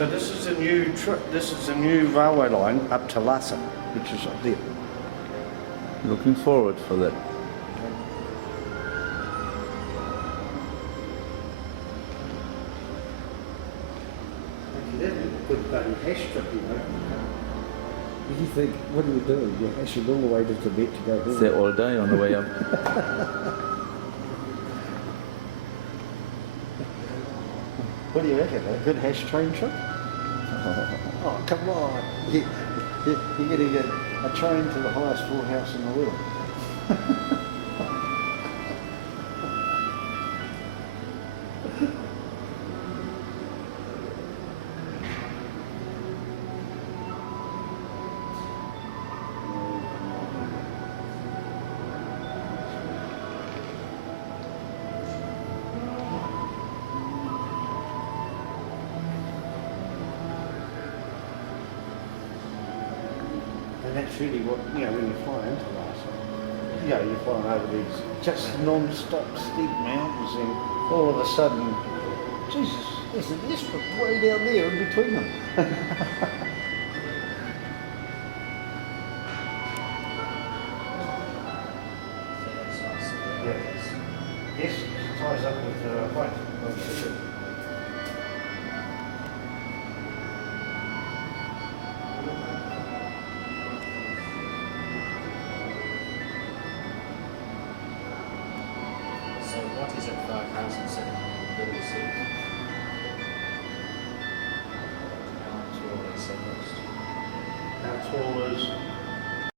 So this is a new railway line up to Lhasa, which is up there. Looking forward for that. That'd be a good bloody hash trip, you know. You think, what do we do? You hash it all the way to Tibet to go It's there. there all day on the way up. What do you reckon? A good hash train trip? Oh, come on. You're going to get a train to the highest floor house in the world. And that's really what, you know, when you fly into Lhasa, you know, you're flying over these just non-stop steep mountains and all of a sudden, Jesus, there's an airstrip way down there in between them. Yeah. Yes, it ties up with the height of the city. So what is it, 5,700?